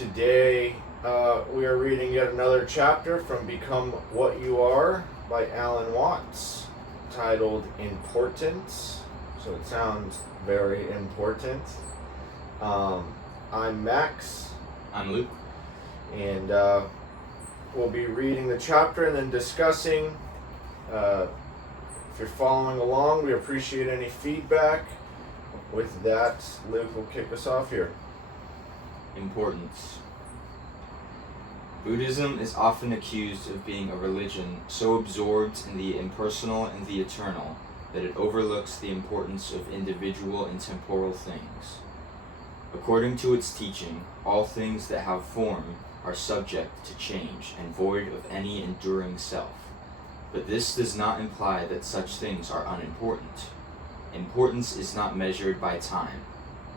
Today we are reading yet another chapter from Become What You Are by Alan Watts, titled Importance. So it sounds very important. I'm Max. I'm Luke. And we'll be reading the chapter and then discussing. If you're following along, we appreciate any feedback. With that, Luke will kick us off here. Importance. Buddhism is often accused of being a religion so absorbed in the impersonal and the eternal that it overlooks the importance of individual and temporal things. According to its teaching, all things that have form are subject to change and void of any enduring self. But this does not imply that such things are unimportant. Importance is not measured by time,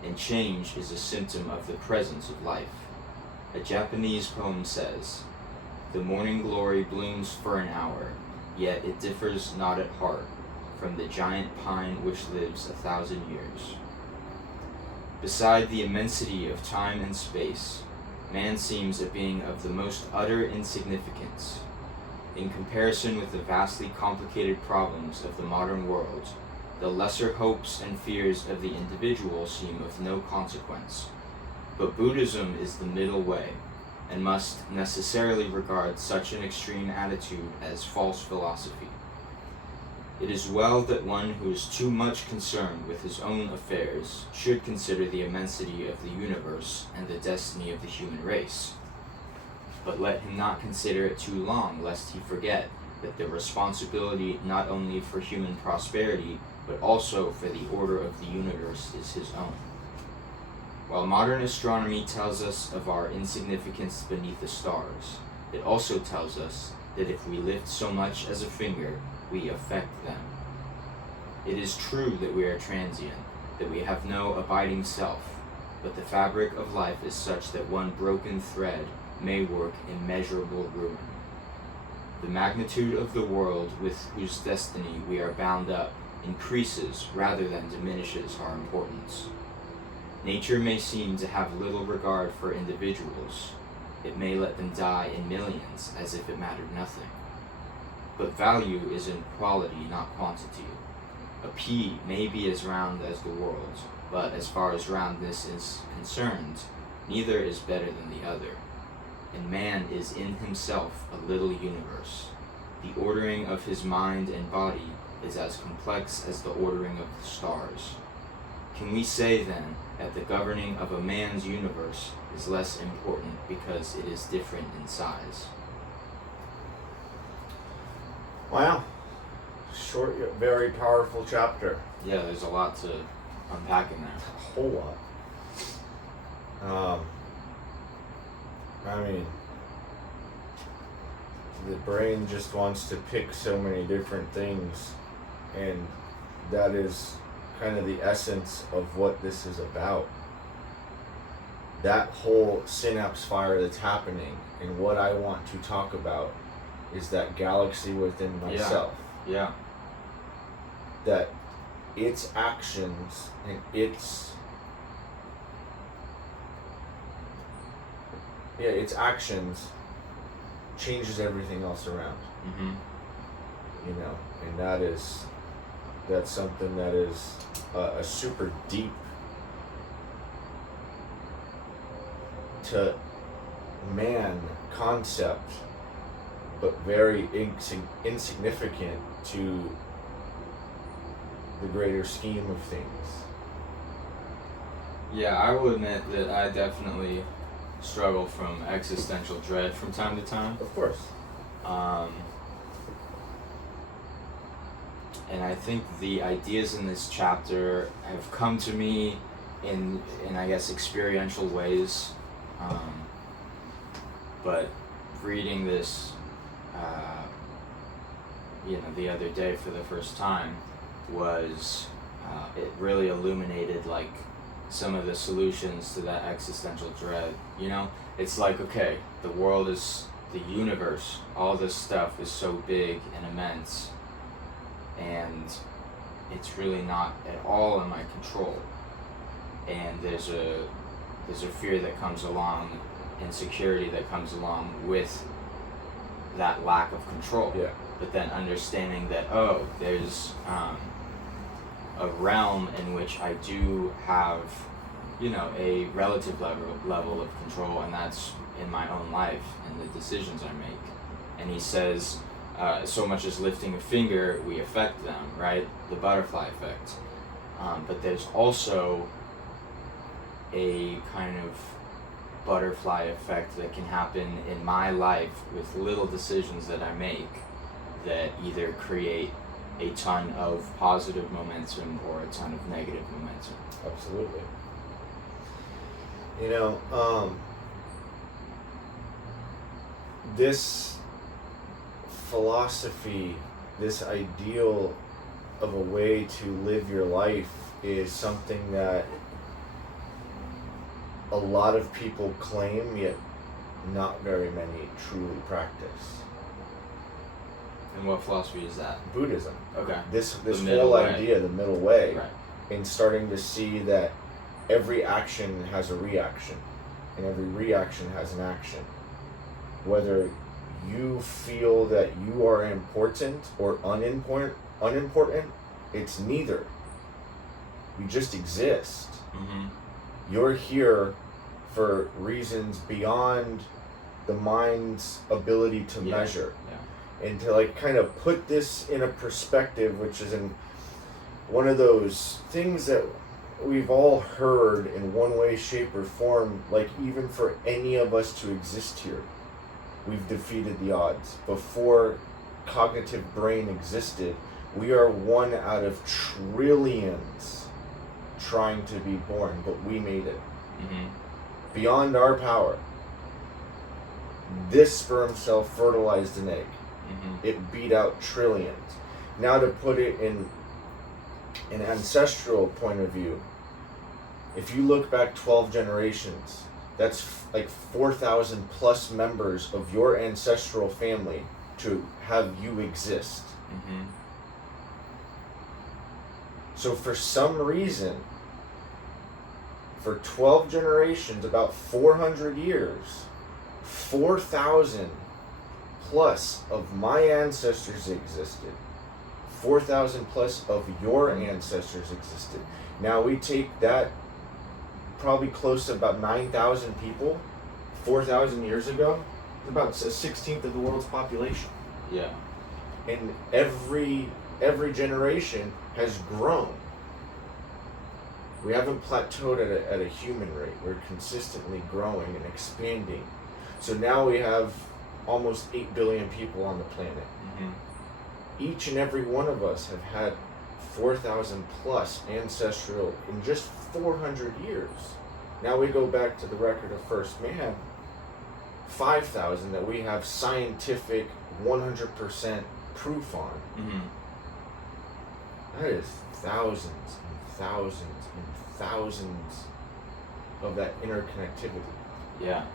and change is a symptom of the presence of life. A Japanese poem says, "The morning glory blooms for an hour, yet it differs not at heart from the giant pine which lives 1,000 years." Beside the immensity of time and space, man seems a being of the most utter insignificance. In comparison with the vastly complicated problems of the modern world, the lesser hopes and fears of the individual seem of no consequence. But Buddhism is the middle way, and must necessarily regard such an extreme attitude as false philosophy. It is well that one who is too much concerned with his own affairs should consider the immensity of the universe and the destiny of the human race. But let him not consider it too long, lest he forget that the responsibility not only for human prosperity, but also for the order of the universe is his own. While modern astronomy tells us of our insignificance beneath the stars, it also tells us that if we lift so much as a finger, we affect them. It is true that we are transient, that we have no abiding self, but the fabric of life is such that one broken thread may work immeasurable ruin. The magnitude of the world with whose destiny we are bound up increases rather than diminishes our importance. Nature may seem to have little regard for individuals. It may let them die in millions as if it mattered nothing. But value is in quality, not quantity. A pea may be as round as the world, but as far as roundness is concerned, neither is better than the other. And man is in himself a little universe. The ordering of his mind and body is as complex as the ordering of the stars. Can we say then that the governing of a man's universe is less important because it is different in size? Wow. Short yet very powerful chapter. Yeah, there's a lot to unpack in there. A whole lot. I mean, the brain just wants to pick so many different things, and that is kind of the essence of what this is about. That whole synapse fire that's happening, and what I want to talk about is that galaxy within myself. Yeah. That its actions and its actions changes everything else around. Mm-hmm. You know, and that's something that is a super deep to man concept, but very insignificant to the greater scheme of things. Yeah, I will admit that I definitely struggle from existential dread from time to time. Of course. And I think the ideas in this chapter have come to me in I guess experiential ways. But reading this, the other day for the first time was it really illuminated like some of the solutions to that existential dread. You know, it's like, okay, the world is the universe. All this stuff is so big and immense, and it's really not at all in my control. And there's a fear that comes along insecurity that comes along with that lack of control. Yeah. But then understanding that, oh, there's a realm in which I do have, a relative level of control, and that's in my own life and the decisions I make. And he says, so much as lifting a finger, we affect them, right? The butterfly effect. But there's also a kind of butterfly effect that can happen in my life with little decisions that I make that either create a ton of positive momentum or a ton of negative momentum. Absolutely. This philosophy, this ideal of a way to live your life is something that a lot of people claim, yet not very many truly practice. And what philosophy is that? Buddhism. Okay. This whole idea, the middle way, right, and starting to see that every action has a reaction, and every reaction has an action. Whether you feel that you are important or unimportant, it's neither. You just exist. Mm-hmm. You're here for reasons beyond the mind's ability to measure. Yeah. And to kind of put this in a perspective, which is in one of those things that we've all heard in one way, shape, or form, even for any of us to exist here, we've defeated the odds. Before cognitive brain existed, we are one out of trillions trying to be born, but we made it. Mm-hmm. Beyond our power. This sperm cell fertilized an egg. Mm-hmm. It beat out trillions. Now to put it in an ancestral point of view, if you look back 12 generations, that's 4,000 plus members of your ancestral family to have you exist. Mm-hmm. So for some reason, for 12 generations, about 400 years, 4,000 plus of my ancestors existed. 4,000 plus of your ancestors existed. Now we take that probably close to about 9,000 people 4,000 years ago. It's about a 16th of the world's population. Yeah. And every generation has grown. We haven't plateaued at a human rate. We're consistently growing and expanding. So now we have almost 8 billion people on the planet. Mm-hmm. Each and every one of us have had 4,000 plus ancestral in just 400 years. Now we go back to the record of first man, 5,000 that we have scientific 100% proof on. Mm-hmm. That is thousands and thousands and thousands of that interconnectivity. Yeah.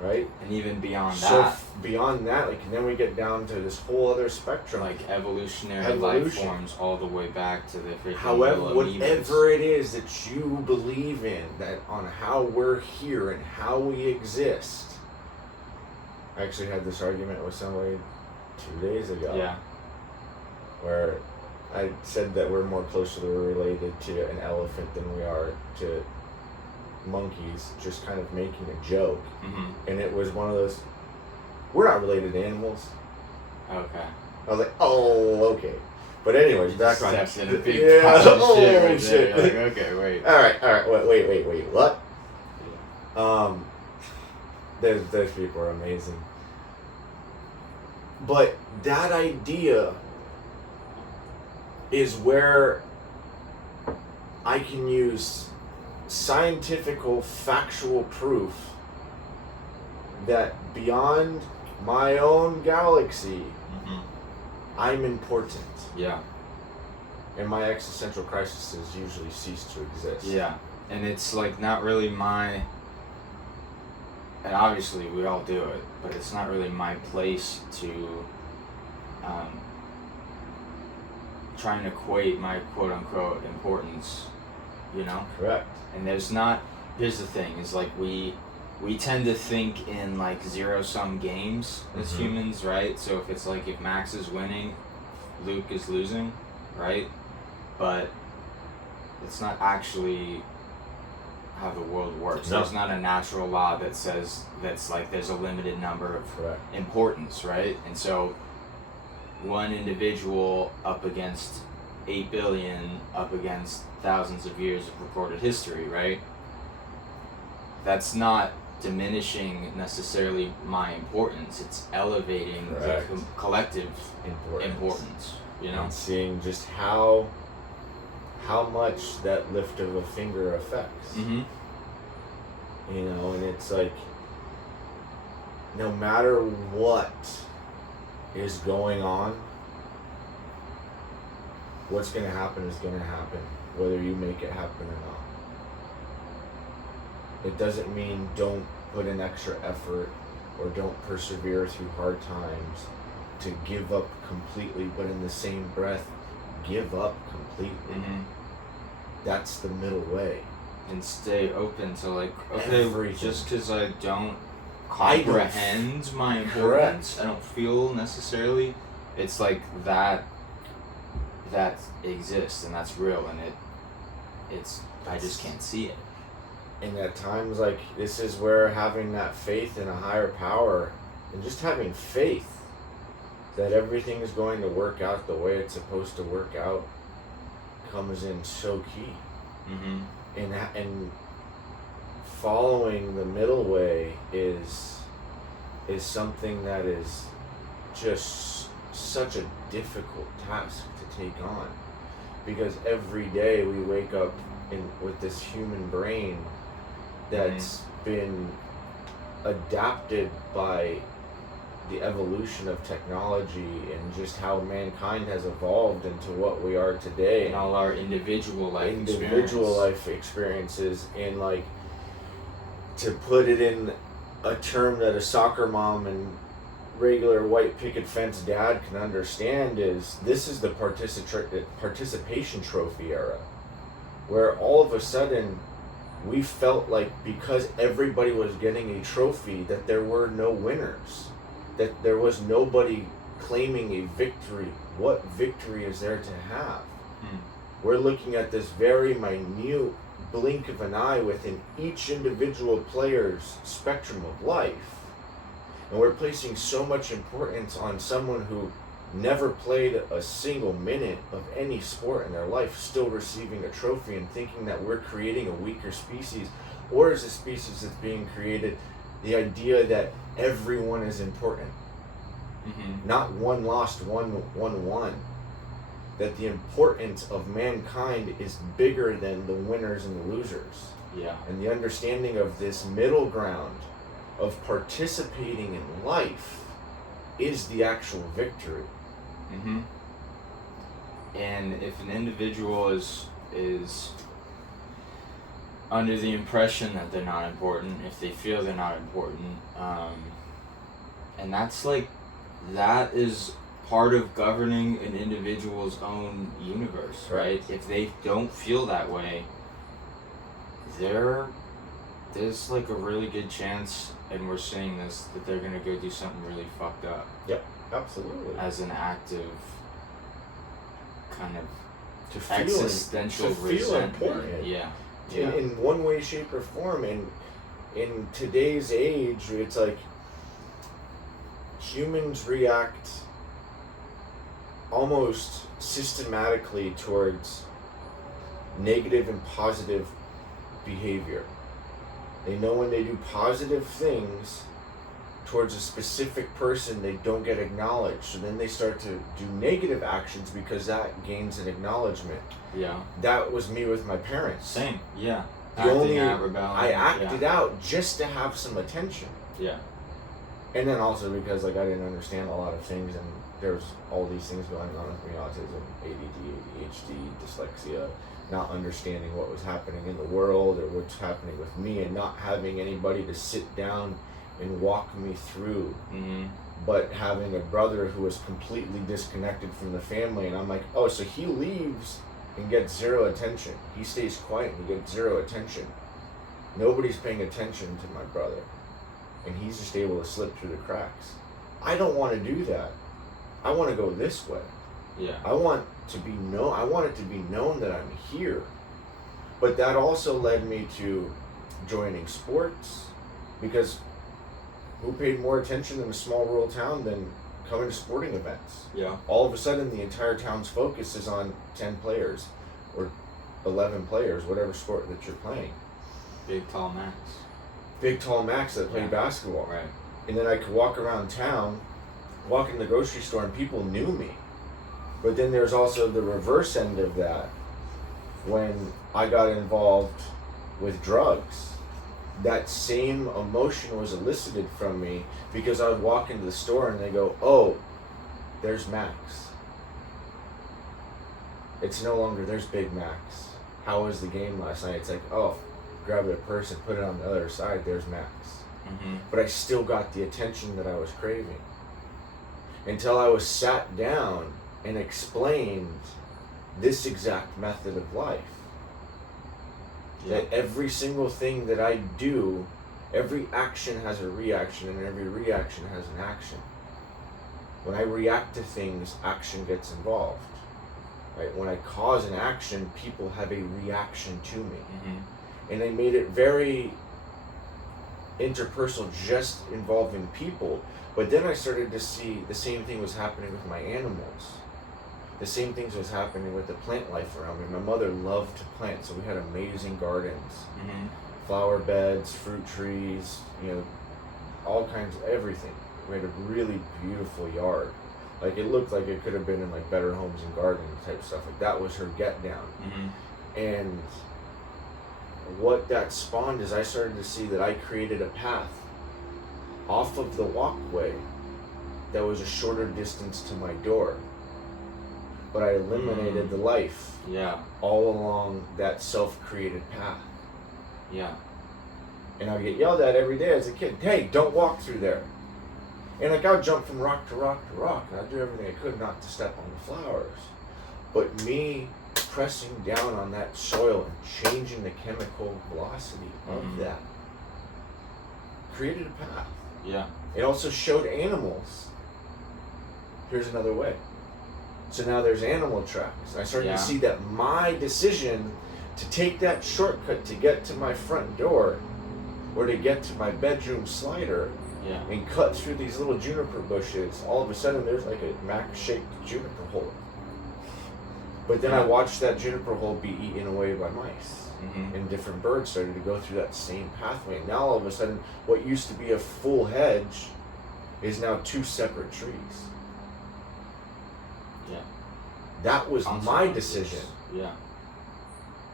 Right? And even beyond So that, beyond that, and then we get down to this whole other spectrum. Evolutionary life forms all the way back to the freaking however, little amoebas. whatever it is that you believe in, that on how we're here and how we exist. I actually had this argument with somebody 2 days ago. Yeah. Where I said that we're more closely related to an elephant than we are to monkeys, just kind of making a joke. Mm-hmm. And it was one of those, we're not related to animals. Okay. I was like, oh, okay. But anyways, back on. Steps in a big pile of shit right shit. there. You're like, okay, wait. All right. Wait. What? Yeah. Those people are amazing. But that idea is where I can use scientifical, factual proof that beyond my own galaxy, Mm-hmm. I'm important. Yeah. And my existential crises usually cease to exist. Yeah. And it's not really my, and obviously we all do it, but it's not really my place to try and equate my quote-unquote importance, Correct. And here's the thing, is we we tend to think in like zero-sum games as humans, right? So if it's like if Max is winning, Luke is losing, right? But it's not actually how the world works. No. There's not a natural law that says that's like there's a limited number of Correct. importance, right? And so one individual up against 8 billion, up against thousands of years of recorded history, right? That's not diminishing necessarily my importance. It's elevating Correct. the collective importance, you know? And seeing just how much that lift of a finger affects. Mm-hmm. You know, and it's like, no matter what is going on, what's going to happen is going to happen, whether you make it happen or not. It doesn't mean don't put in extra effort or don't persevere through hard times to give up completely, but in the same breath, give up completely. Mm-hmm. That's the middle way. And stay open to like, okay, Everything. just because I don't comprehend my importance, I don't feel necessarily, it's like that exists and that's real, and I just can't see it. And at times like this is where having that faith in a higher power and just having faith that everything is going to work out the way it's supposed to work out comes in so key. Mm-hmm. And following the middle way is something that is just such a difficult task to take on, because every day we wake up with this human brain that's been adapted by the evolution of technology and just how mankind has evolved into what we are today, and all our individual life experiences. And like, to put it in a term that a soccer mom and regular white picket fence dad can understand, is this is the participation trophy era, where all of a sudden we felt like because everybody was getting a trophy that there were no winners, that there was nobody claiming a victory. What victory is there to have? We're looking at this very minute blink of an eye within each individual player's spectrum of life, and we're placing so much importance on someone who never played a single minute of any sport in their life still receiving a trophy, and thinking that we're creating a weaker species, or as a species that's being created, the idea that everyone is important. Not one lost, one won. That the importance of mankind is bigger than the winners and the losers. Yeah. And the understanding of this middle ground of participating in life is the actual victory. And if an individual is under the impression that they're not important, if they feel they're not important, and that's like, that is part of governing an individual's own universe, right? If they don't feel that way, there's like a really good chance, and we're seeing this, that they're gonna go do something really fucked up. Yep, absolutely. As an act of kind of to existential resentment. Feel important. Yeah. In one way, shape, or form. And in today's age, it's like humans react almost systematically towards negative and positive behavior. They know when they do positive things towards a specific person, they don't get acknowledged. So then they start to do negative actions because that gains an acknowledgement. Yeah. That was me with my parents. Same. Yeah. I acted out just to have some attention. Yeah. And then also because like I didn't understand a lot of things, and there's all these things going on with me: autism, ADD, ADHD, dyslexia, not understanding what was happening in the world or what's happening with me, and not having anybody to sit down and walk me through. But having a brother who was completely disconnected from the family, and I'm like, oh, so he leaves and gets zero attention. He stays quiet and he gets zero attention. Nobody's paying attention to my brother, and he's just able to slip through the cracks. I don't want to do that. I want to go this way. Yeah. I want to be known. I want it to be known that I'm here. But that also led me to joining sports, because who paid more attention in a small rural town than coming to sporting events? Yeah. All of a sudden, the entire town's focus is on 10 players or 11 players, whatever sport that you're playing. Big tall Max. Big tall Max that played basketball. Right. And then I could walk around town, walk in the grocery store, and people knew me. But then there's also the reverse end of that. When I got involved with drugs, that same emotion was elicited from me, because I would walk into the store and they go, oh, there's Max. It's no longer, there's Big Max. How was the game last night? It's like, oh, grab a purse and put it on the other side, there's Max. Mm-hmm. But I still got the attention that I was craving. Until I was sat down and explained this exact method of life. Yeah. That every single thing that I do, every action has a reaction, and every reaction has an action. When I react to things, action gets involved. Right? When I cause an action, people have a reaction to me. Mm-hmm. And I made it very interpersonal, just involving people. But then I started to see the same thing was happening with my animals. The same things was happening with the plant life around me. My mother loved to plant, so we had amazing gardens, Mm-hmm. flower beds, fruit trees, all kinds of everything. We had a really beautiful yard. Like, it looked like it could have been in like Better Homes and Gardens type stuff. Like, that was her get down. Mm-hmm. And what that spawned is I started to see that I created a path off of the walkway that was a shorter distance to my door. But I eliminated the life all along that self-created path. Yeah. And I would get yelled at every day as a kid, hey, don't walk through there. And like, I would jump from rock to rock to rock, and I'd do everything I could not to step on the flowers. But me pressing down on that soil and changing the chemical velocity of that created a path. Yeah. It also showed animals, here's another way. So now there's animal tracks. I started to see that my decision to take that shortcut to get to my front door or to get to my bedroom slider and cut through these little juniper bushes, all of a sudden there's like a Mac-shaped juniper hole. But then I watched that juniper hole be eaten away by mice. Mm-hmm. And different birds started to go through that same pathway. And now all of a sudden, what used to be a full hedge is now two separate trees. Yeah. That was my decision. Yeah.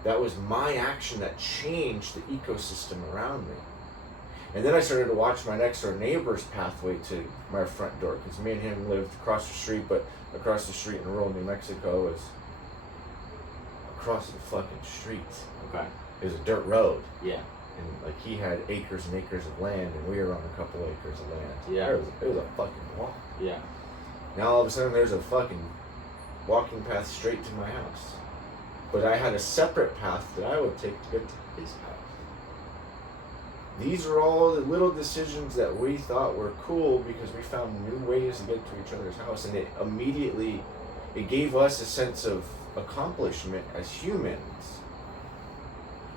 That was my action that changed the ecosystem around me. And then I started to watch my next door neighbor's pathway to my front door, because me and him lived across the street, but across the street in rural New Mexico is across the fucking street. Okay. It was a dirt road. Yeah. And like, he had acres and acres of land, and we were on a couple acres of land. Yeah. It was a fucking walk. Yeah. Now all of a sudden there's a fucking walking path straight to my house. But I had a separate path that I would take to get to his house. These are all the little decisions that we thought were cool because we found new ways to get to each other's house, and it gave us a sense of accomplishment as humans.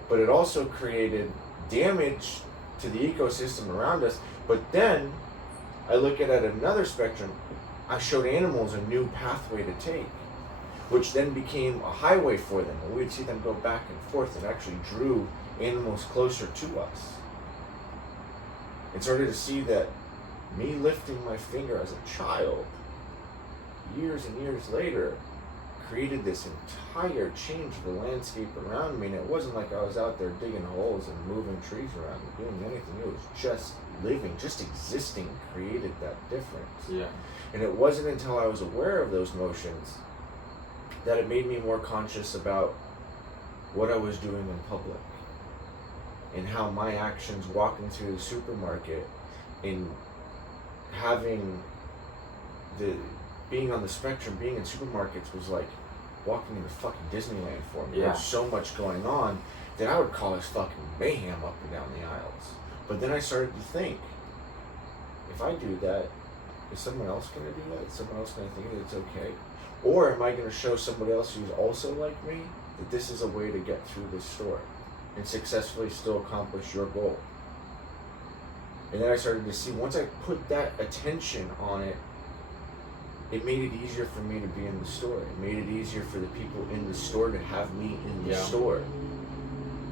But it also created damage to the ecosystem around us. But then I look at it at another spectrum. I showed animals a new pathway to take, which then became a highway for them. And we'd see them go back and forth, and actually drew animals closer to us. And started to see that me lifting my finger as a child, years and years later, created this entire change of the landscape around me. And it wasn't like I was out there digging holes and moving trees around and doing anything. It was just living, just existing, created that difference. Yeah. And it wasn't until I was aware of those motions that it made me more conscious about what I was doing in public, and how my actions walking through the supermarket, in having being on the spectrum, being in supermarkets was like walking into fucking Disneyland for me. Yeah. There's so much going on, then I would cause fucking mayhem up and down the aisles. But then I started to think, if I do that, is someone else going to do that? Is someone else going to think that it's okay? Or am I going to show somebody else who's also like me that this is a way to get through this store and successfully still accomplish your goal? And then I started to see, once I put that attention on it, it made it easier for me to be in the store. It made it easier for the people in the store to have me in the store.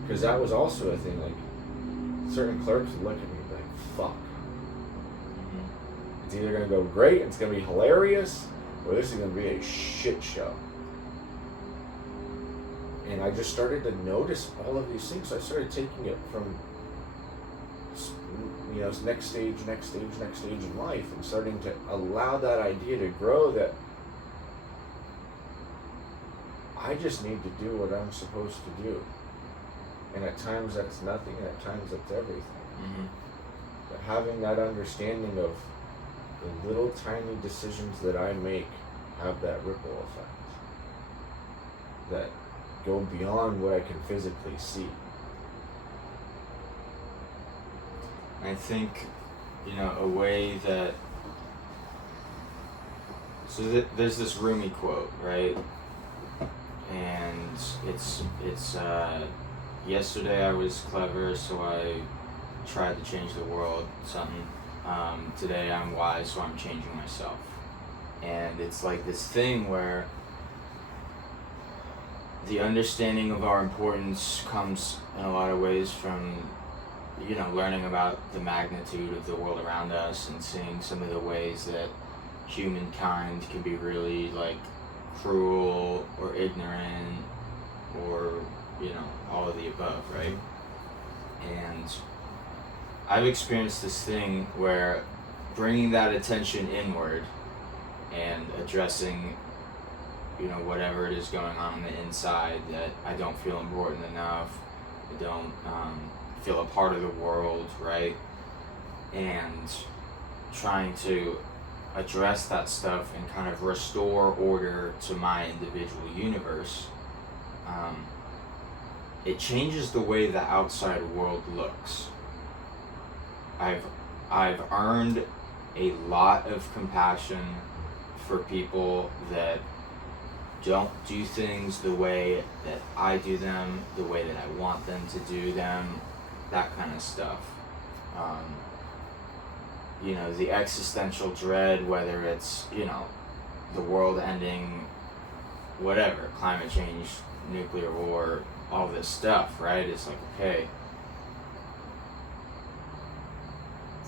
Because that was also a thing, like, certain clerks would look at me and be like, fuck. It's either going to go great and it's going to be hilarious, or this is going to be a shit show. And I just started to notice all of these things. So I started taking it from, you know, next stage in life, and starting to allow that idea to grow, that I just need to do what I'm supposed to do. And at times that's nothing, and at times that's everything. But having that understanding of the little tiny decisions that I make have that ripple effect that go beyond what I can physically see. I think, you know, a way that, so there's this Rumi quote, right? And it's yesterday I was clever, so I tried to change the world, something. Today I'm wise, so I'm changing myself. And it's like this thing where the understanding of our importance comes in a lot of ways from, you know, learning about the magnitude of the world around us and seeing some of the ways that humankind can be really, like, cruel or ignorant or, you know, all of the above, right? And I've experienced this thing where bringing that attention inward and addressing, you know, whatever it is going on the inside, that I don't feel important enough, I don't feel a part of the world, right? And trying to address that stuff and kind of restore order to my individual universe, it changes the way the outside world looks. I've earned a lot of compassion for people that don't do things the way that I do them, the way that I want them to do them, that kind of stuff. You know, the existential dread, whether it's, you know, the world ending, whatever, climate change, nuclear war, all this stuff, right? It's like, okay,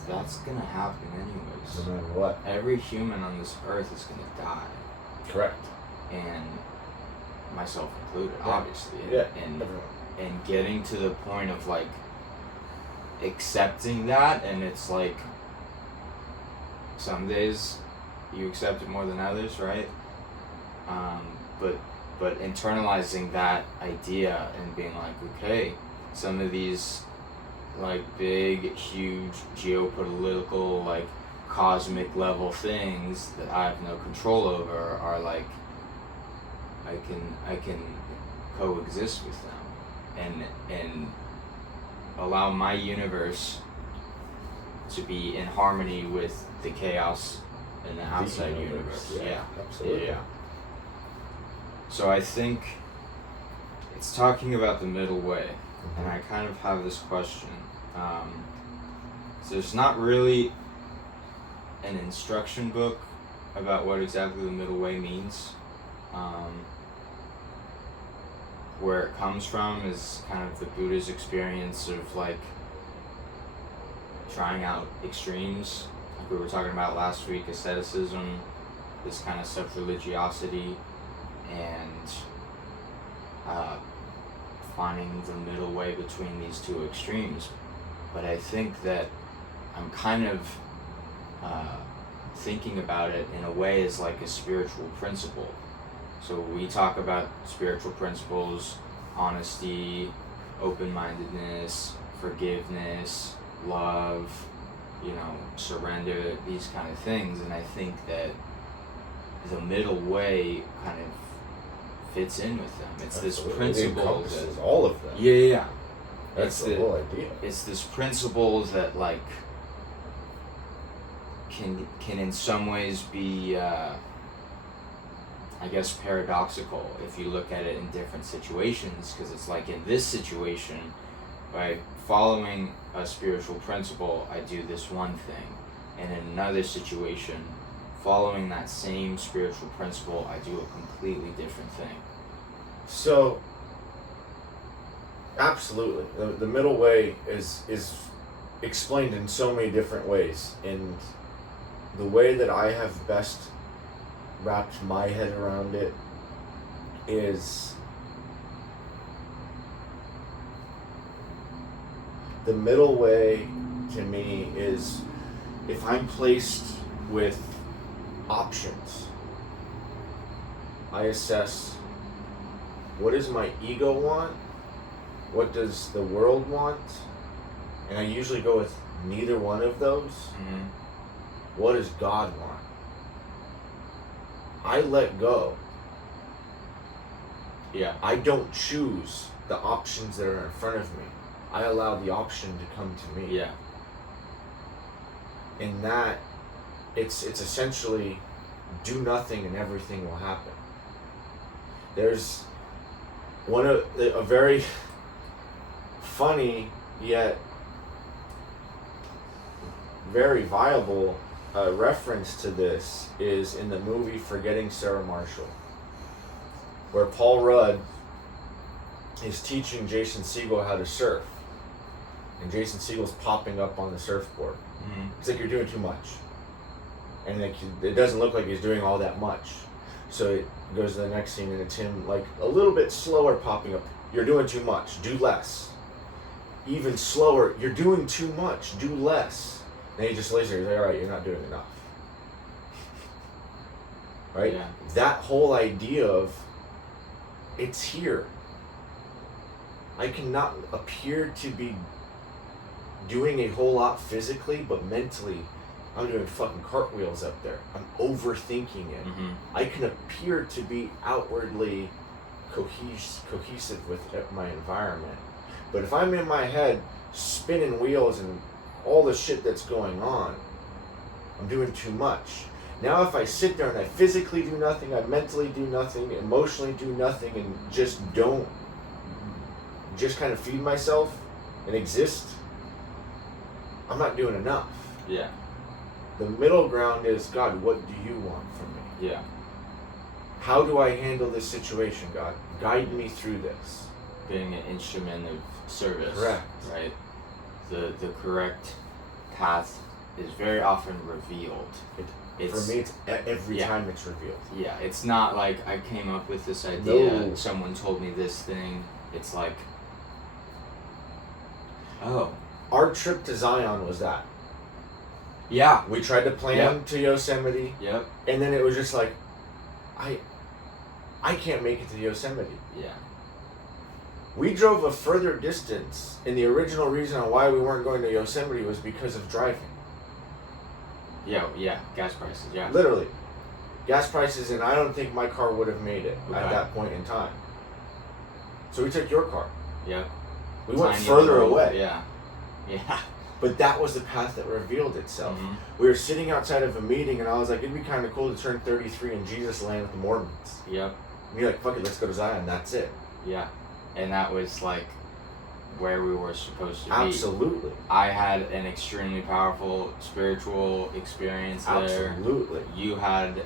that's gonna happen anyways. No matter what. Every human on this earth is gonna die. Correct. And myself included, Yeah. obviously. Yeah. And getting to the point of, like, accepting that, and it's like, some days you accept it more than others, right? But internalizing that idea and being like, okay, some of these, like, big, huge geopolitical, like, cosmic level things that I have no control over are like, I can coexist with them and allow my universe to be in harmony with the chaos in the outside universe. Yeah, absolutely. Yeah. So I think it's talking about the middle way, and I kind of have this question. So there's not really an instruction book about what exactly the middle way means. Where it comes from is kind of the Buddha's experience of, like, trying out extremes, like we were talking about last week, asceticism, this kind of stuff, religiosity, and finding the middle way between these two extremes. But I think that I'm kind of thinking about it in a way as like a spiritual principle. So we talk about spiritual principles, honesty, open-mindedness, forgiveness, love, you know, surrender, these kind of things. And I think that the middle way kind of fits in with them. It's this Absolutely. principle It encompasses that, all of them. yeah. That's the whole idea. It's this principle that like can in some ways be I guess paradoxical if you look at it in different situations, because it's like in this situation, by following a spiritual principle, I do this one thing, and in another situation, following that same spiritual principle, I do a completely different thing. So, absolutely, the middle way is explained in so many different ways, and the way that I have best wrapped my head around it is the middle way to me is if I'm placed with options, I assess what does my ego want, what does the world want, and I usually go with neither one of those. Mm-hmm. What does God want? I let go. Yeah. I don't choose the options that are in front of me. I allow the option to come to me. Yeah. In that, it's essentially do nothing and everything will happen. There's a very funny yet very viable reference to this is in the movie Forgetting Sarah Marshall, where Paul Rudd is teaching Jason Segel how to surf, and Jason Segel's popping up on the surfboard. Mm-hmm. It's like, you're doing too much, and like it doesn't look like he's doing all that much. So it goes to the next scene, and it's him like a little bit slower popping up. You're doing too much. Do less. Even slower. You're doing too much. Do less. And he just lays there. He's like, all right, you're not doing enough. Right? Yeah. That whole idea of it's here. I cannot appear to be doing a whole lot physically, but mentally, I'm doing fucking cartwheels up there. I'm overthinking it. Mm-hmm. I can appear to be outwardly cohesive with my environment, but if I'm in my head spinning wheels and all the shit that's going on, I'm doing too much. Now if I sit there and I physically do nothing, I mentally do nothing, emotionally do nothing, and just kind of feed myself and exist, I'm not doing enough. Yeah. The middle ground is, God, what do you want from me? Yeah. How do I handle this situation, God? Guide me through this. Being an instrument of service. Correct. Right? The correct path is very often revealed. For me, it's every yeah. time it's revealed. Yeah, it's not like I came up with this idea, No. someone told me this thing. It's like, oh. Our trip to Zion was that. Yeah. We tried to plan to Yosemite. Yep. And then it was just like, I can't make it to Yosemite. Yeah. We drove a further distance, and the original reason on why we weren't going to Yosemite was because of driving. Yeah, gas prices, yeah. Literally. Gas prices, and I don't think my car would have made it at that point in time. So we took your car. Yep. We went further away. Yeah. Yeah. But that was the path that revealed itself. Mm-hmm. We were sitting outside of a meeting, and I was like, it'd be kind of cool to turn 33 in Jesus land with the Mormons. Yep. And you're like, fuck it, let's go to Zion. That's it. Yeah. And that was like where we were supposed to be. Absolutely. I had an extremely powerful spiritual experience there. Absolutely. You had,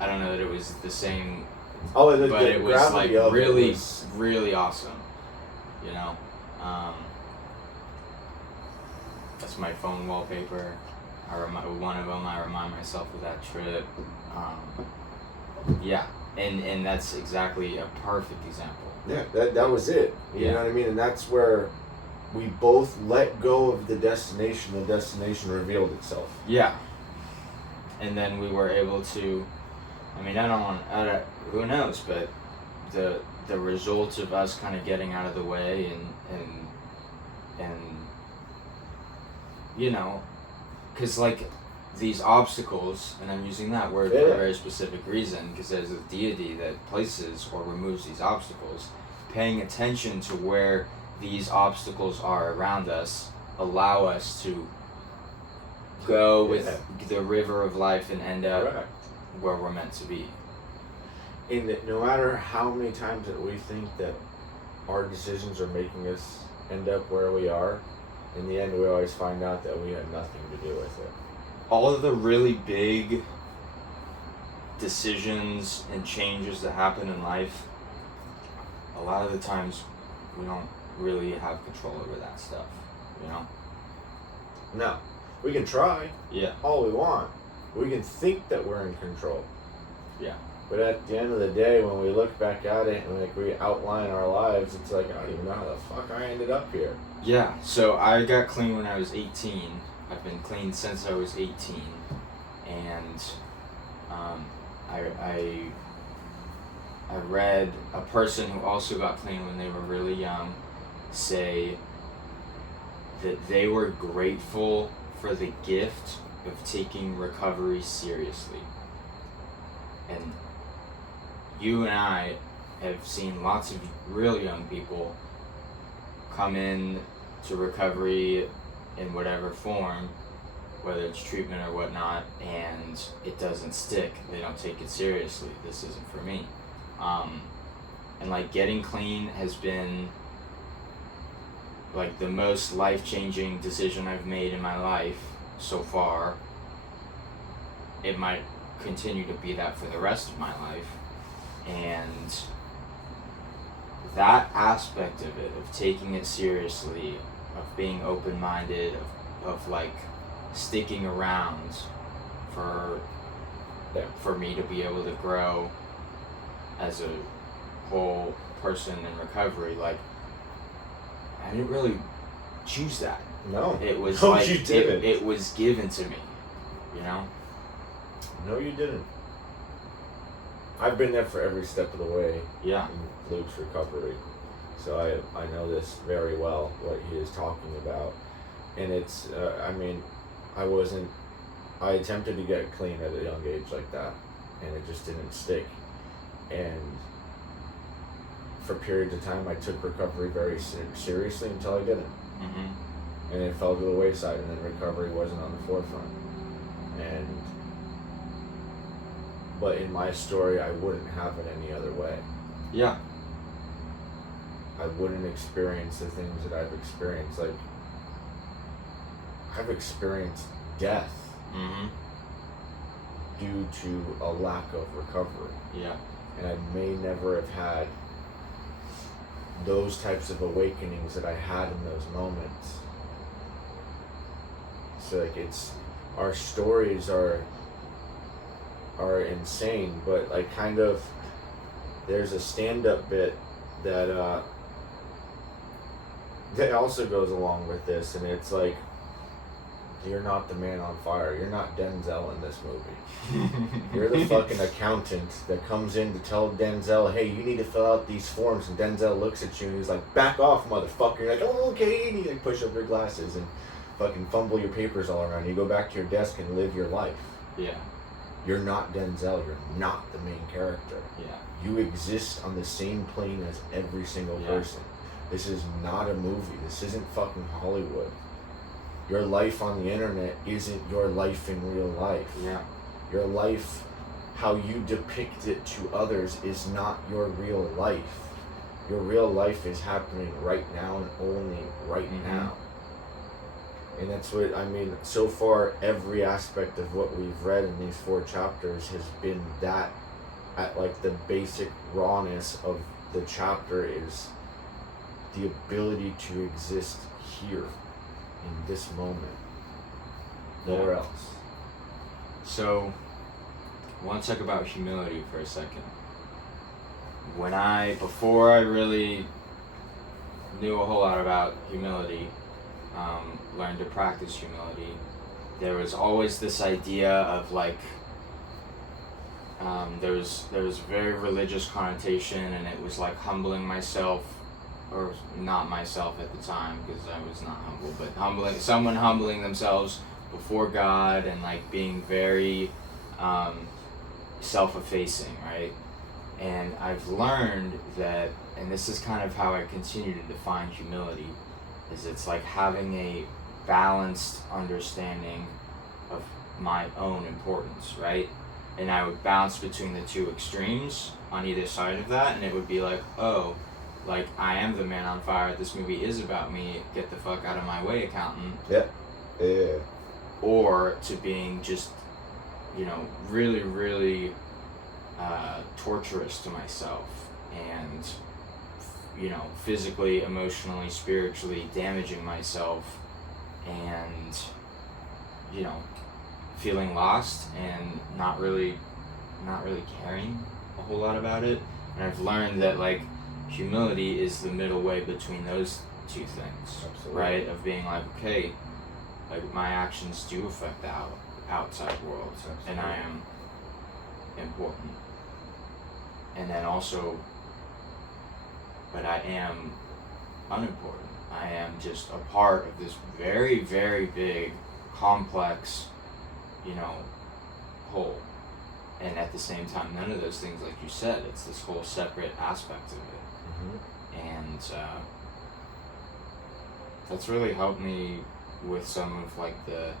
I don't know that it was the same, but it was like gravity really, was really awesome. You know? That's my phone wallpaper. One of them, I remind myself of that trip. Yeah. And that's exactly a perfect example. Yeah, that was it. You Yeah. know what I mean? And that's where we both let go of the destination revealed itself. Yeah. And then we were able to, I mean, who knows, but the results of us kind of getting out of the way and you know, because like these obstacles, and I'm using that word for a very specific reason, because there's a deity that places or removes these obstacles. Paying attention to where these obstacles are around us allow us to go with the river of life and end up where we're meant to be. In that, no matter how many times that we think that our decisions are making us end up where we are, in the end we always find out that we had nothing to do with it. All of the really big decisions and changes that happen in life, a lot of the times we don't really have control over that stuff, you know? No. We can try. Yeah. All we want. We can think that we're in control. Yeah. But at the end of the day, when we look back at it and like we outline our lives, it's like, I don't even know how the fuck I ended up here. Yeah. So I got clean when I was 18. I've been clean since I was 18. And I read a person who also got clean when they were really young say that they were grateful for the gift of taking recovery seriously. And you and I have seen lots of real young people come in to recovery in whatever form, whether it's treatment or whatnot, and it doesn't stick. They don't take it seriously. This isn't for me. And like getting clean has been like the most life-changing decision I've made in my life so far. It might continue to be that for the rest of my life. And that aspect of it, of taking it seriously, of being open-minded, of like sticking around for me to be able to grow as a whole person in recovery, like I didn't really choose that. No. It was no, like you didn't. It was given to me, you know? No, you didn't. I've been there for every step of the way. Yeah. In Luke's recovery. So I know this very well, what he is talking about. And it's, I attempted to get clean at a young age like that, and it just didn't stick. And for periods of time, I took recovery very seriously until I didn't. Mm-hmm. And it fell to the wayside, and then recovery wasn't on the forefront. But in my story, I wouldn't have it any other way. Yeah. I wouldn't experience the things that I've experienced. Like, I've experienced death Mm-hmm. due to a lack of recovery. Yeah. And I may never have had those types of awakenings that I had in those moments. So like our stories are insane, but like kind of there's a stand-up bit that also goes along with this, and it's like, you're not the man on fire. You're not Denzel in this movie. You're the fucking accountant that comes in to tell Denzel, hey, you need to fill out these forms, and Denzel looks at you and he's like, back off, motherfucker. You're like, oh, okay, and you like push up your glasses and fucking fumble your papers all around. You go back to your desk and live your life. Yeah. You're not Denzel. You're not the main character. Yeah. You exist on the same plane as every single person. This is not a movie. This isn't fucking Hollywood. Your life on the internet isn't your life in real life. Yeah. Your life, how you depict it to others, is not your real life. Your real life is happening right now and only right now. And that's what, I mean, so far every aspect of what we've read in these 4 chapters has been that, at like the basic rawness of the chapter is the ability to exist here in this moment, nowhere else. So, I want to talk about humility for a second. Before I really knew a whole lot about humility, learned to practice humility, there was always this idea of like, there was very religious connotation, and it was like humbling myself, or not myself at the time because I was not humble, but humbling themselves before God and like being very self-effacing, right? And I've learned that, and this is kind of how I continue to define humility, is it's like having a balanced understanding of my own importance, right? And I would bounce between the two extremes on either side of that, and it would be like, oh, like I am the man on fire, this movie is about me, get the fuck out of my way, accountant. Yeah. Yeah. Or to being just, you know, really, really torturous to myself and, you know, physically, emotionally, spiritually damaging myself and, you know, feeling lost and not really caring a whole lot about it. And I've learned that like humility is the middle way between those two things. Absolutely. Right? Of being like, okay, like my actions do affect the outside world. Absolutely. And I am important. And then also, but I am unimportant. I am just a part of this very, very big, complex, you know, whole. And at the same time, none of those things, like you said, it's this whole separate aspect of it. Mm-hmm. And that's really helped me with some of like the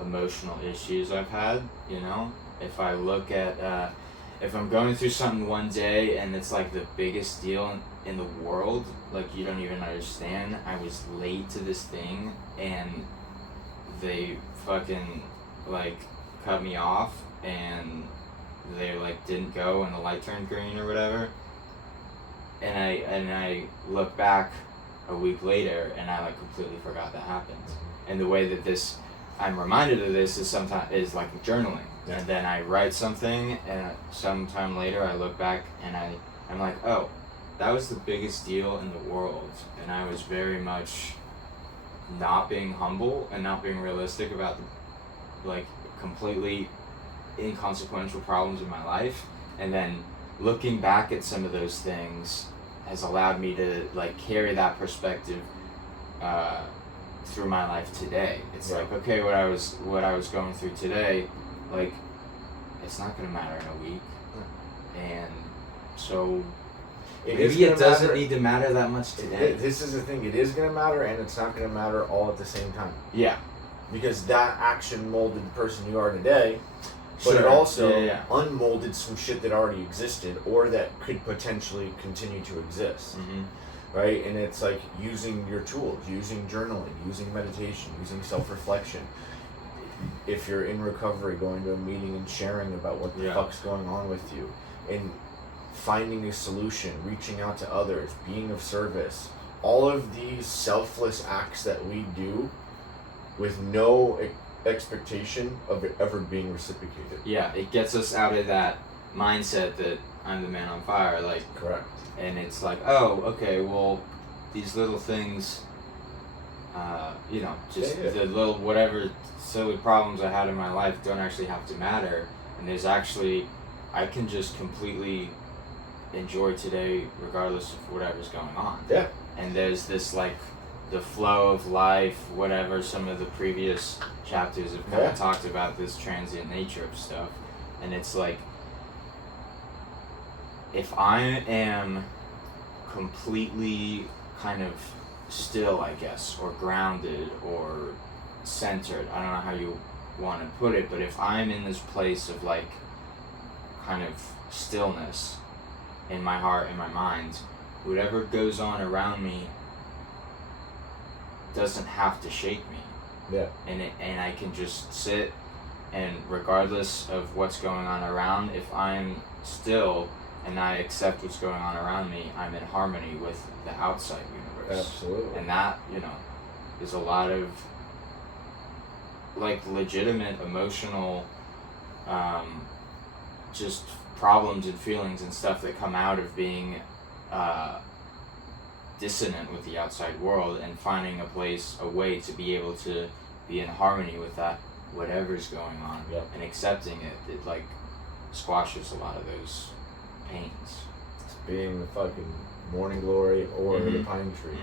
emotional issues I've had, you know? If I look at, if I'm going through something one day and it's like the biggest deal in the world, like you don't even understand, I was late to this thing and they fucking like cut me off and they like didn't go and the light turned green or whatever, and I look back a week later and I like completely forgot that happened. And the way that I'm reminded of this is sometimes is like journaling. Yeah. And then I write something and sometime later I look back and I'm like, oh, that was the biggest deal in the world, and I was very much not being humble and not being realistic about the like completely inconsequential problems in my life. And then looking back at some of those things has allowed me to like carry that perspective through my life today. It's like, okay, what I was going through today, like it's not gonna matter in a week. And so maybe it doesn't need to matter that much today. This is the thing, it is gonna matter and it's not gonna matter all at the same time. Yeah. Because that action molded the person you are today, but it also unmolded some shit that already existed or that could potentially continue to exist. Mm-hmm. Right? And it's like using your tools, using journaling, using meditation, using self-reflection. If you're in recovery, going to a meeting and sharing about what the fuck's going on with you, and finding a solution, reaching out to others, being of service. All of these selfless acts that we do with no expectation of it ever being reciprocated. Yeah, it gets us out of that mindset that I'm the man on fire, like. Correct. And it's like, oh, okay, well, these little things, you know, just the little whatever silly problems I had in my life don't actually have to matter. And there's actually, I can just completely enjoy today regardless of whatever's going on. Yeah. And there's this like the flow of life, whatever, some of the previous chapters have kind of talked about this transient nature of stuff. And it's like, if I am completely kind of still, I guess, or grounded or centered, I don't know how you want to put it, but if I'm in this place of like kind of stillness in my heart, in my mind, whatever goes on around me doesn't have to shake me. Yeah. And I can just sit, and regardless of what's going on around, if I'm still and I accept what's going on around me, I'm in harmony with the outside universe. Absolutely. And that, you know, is a lot of like legitimate emotional just problems and feelings and stuff that come out of being dissonant with the outside world, and finding a way to be able to be in harmony with that, whatever's going on, and accepting it like squashes a lot of those pains. It's being the fucking morning glory or the pine tree.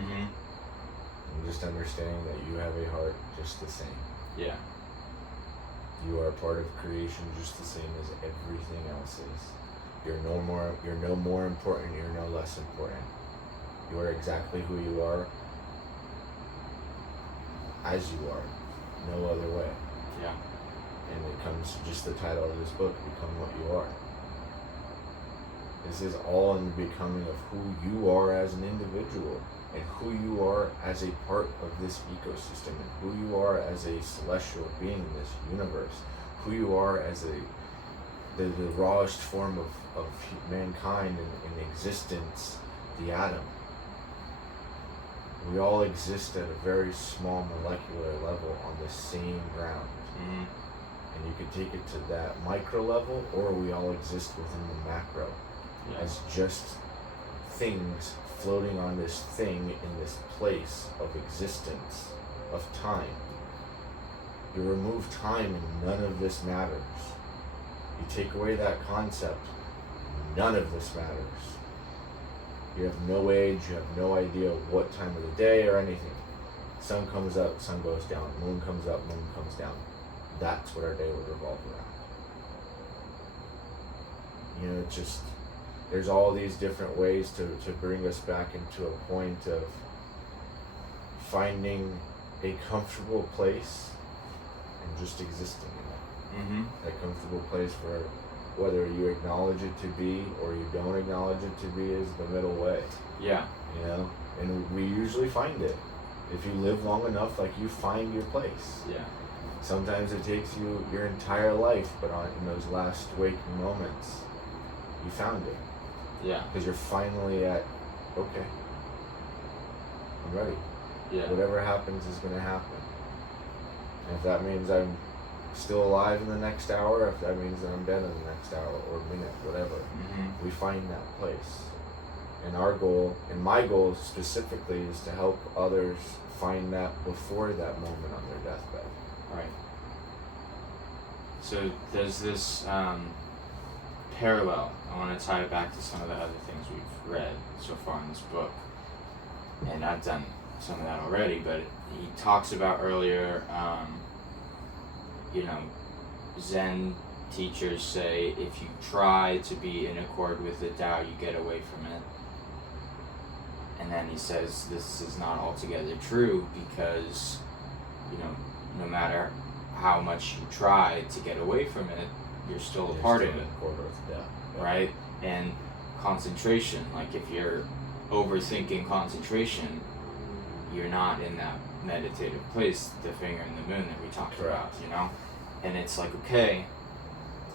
And just understanding that you have a heart just the same. Yeah. You are a part of creation just the same as everything else is. You're no more important, you're no less important. You are exactly who you are, as you are, no other way. Yeah. And it comes to just the title of this book, Become What You Are. This is all in the becoming of who you are as an individual, and who you are as a part of this ecosystem, and who you are as a celestial being in this universe, who you are as the rawest form of mankind in existence, the atom. We all exist at a very small molecular level on the same ground. Mm-hmm. And you could take it to that micro level, or we all exist within the macro, as just things floating on this thing in this place of existence, of time. You remove time and none of this matters. You take away that concept, none of this matters. You have no age, you have no idea what time of the day or anything. Sun comes up, sun goes down. Moon comes up, moon comes down. That's what our day would revolve around. You know, it's just, there's all these different ways to bring us back into a point of finding a comfortable place and just existing in it. Mm-hmm. That comfortable place where whether you acknowledge it to be or you don't acknowledge it to be is the middle way. Yeah. You know? And we usually find it. If you live long enough, like, you find your place. Yeah. Sometimes it takes you your entire life, but in those last waking moments, you found it. Yeah. Because you're finally at, okay, I'm ready. Yeah. Whatever happens is going to happen. And if that means I'm still alive in the next hour, if that means that I'm dead in the next hour or minute, whatever, Mm-hmm. we find that place. And our goal, and my goal specifically, is to help others find that before that moment on their deathbed. Right. So there's this parallel. I want to tie it back to some of the other things we've read so far in this book. And I've done some of that already, but he talks about earlier, Zen teachers say if you try to be in accord with the Tao, you get away from it. And then he says this is not altogether true because, no matter how much you try to get away from it, you're still a part of it, right? And concentration, like if you're overthinking concentration, you're not in that meditative place, the finger in the moon that we talked about, And it's like, okay,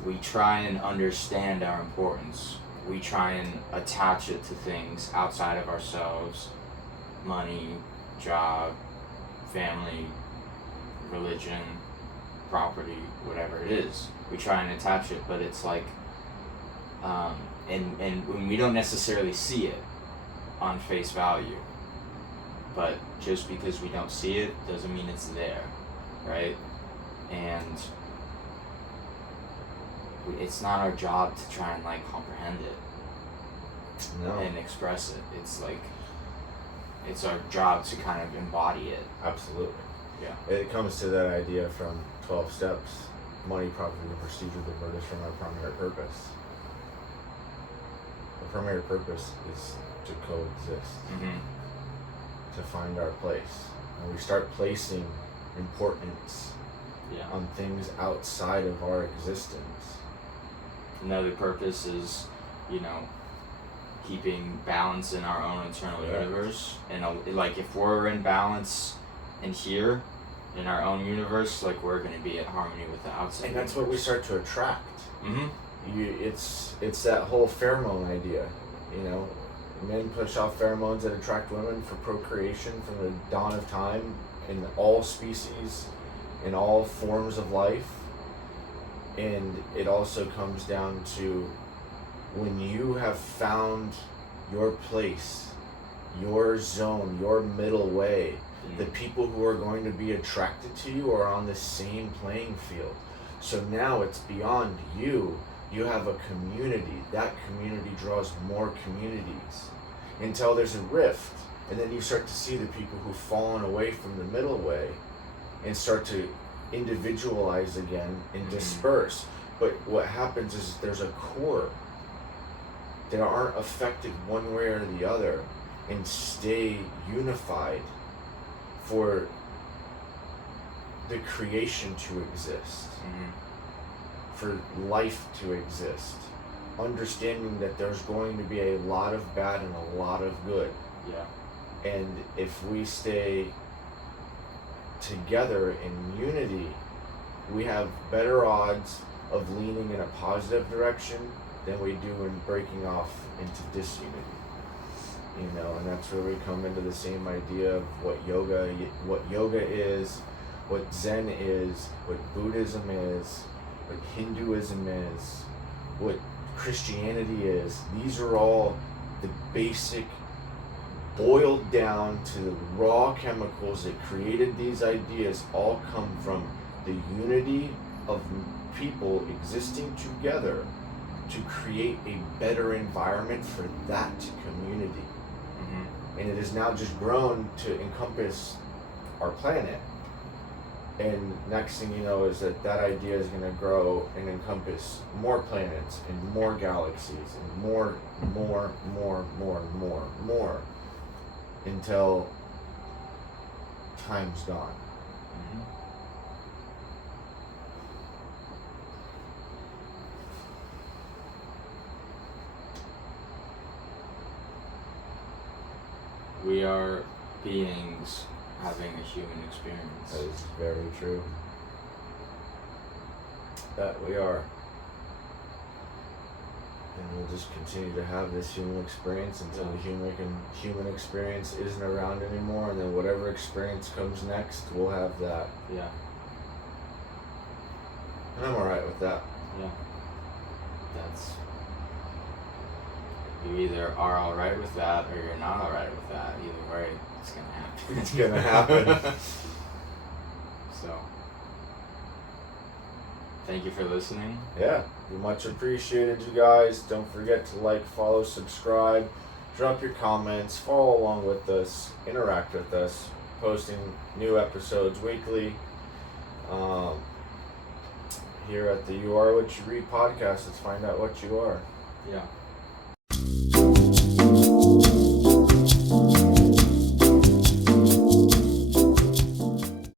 we try and understand our importance. We try and attach it to things outside of ourselves, money, job, family, religion, property, whatever it is. We try and attach it, but it's like, and when we don't necessarily see it on face value, but just because we don't see it doesn't mean it's there, right? And it's not our job to try and comprehend it and express it. It's it's our job to kind of embody it. Absolutely. Yeah. It comes to that idea from 12 steps: money, property, and prestige are diverted from our primary purpose. The primary purpose is to coexist, to find our place. And we start placing importance on things outside of our existence. Another purpose is, keeping balance in our own internal universe. And if we're in balance in here, in our own universe, we're going to be at harmony with the outside. And that's what we start to attract. Mm-hmm. It's that whole pheromone idea. Men push off pheromones that attract women for procreation from the dawn of time in all species, in all forms of life. And it also comes down to when you have found your place, your zone, your middle way, the people who are going to be attracted to you are on the same playing field. So now it's beyond you. You have a community. That community draws more communities until there's a rift. And then you start to see the people who've fallen away from the middle way and start to individualize again and disperse. But what happens is there's a core that aren't affected one way or the other and stay unified for the creation to exist, for life to exist, understanding that there's going to be a lot of bad and a lot of good. Yeah. And if we stay together in unity, we have better odds of leaning in a positive direction than we do in breaking off into disunity. You know, and that's where we come into the same idea of what yoga is, what Zen is, what Buddhism is, what Hinduism is, what Christianity is. These are all the basic, boiled down to the raw chemicals that created these ideas, all come from the unity of people existing together to create a better environment for that community. And it has now just grown to encompass our planet. And next thing you know is that idea is going to grow and encompass more planets and more galaxies and more, until time's gone. We are beings having a human experience. That is very true. That we are. And we'll just continue to have this human experience until the human experience isn't around anymore, and then whatever experience comes next, we'll have that. Yeah. And I'm alright with that. Yeah. You either are alright with that or you're not alright with that. Either way, it's gonna happen. It's gonna happen. So, thank you for listening. Yeah, we much appreciated, you guys. Don't forget to like, follow, subscribe, drop your comments, follow along with us, interact with us, posting new episodes weekly. Here at the You Are What You Read podcast, let's find out what you are. Yeah.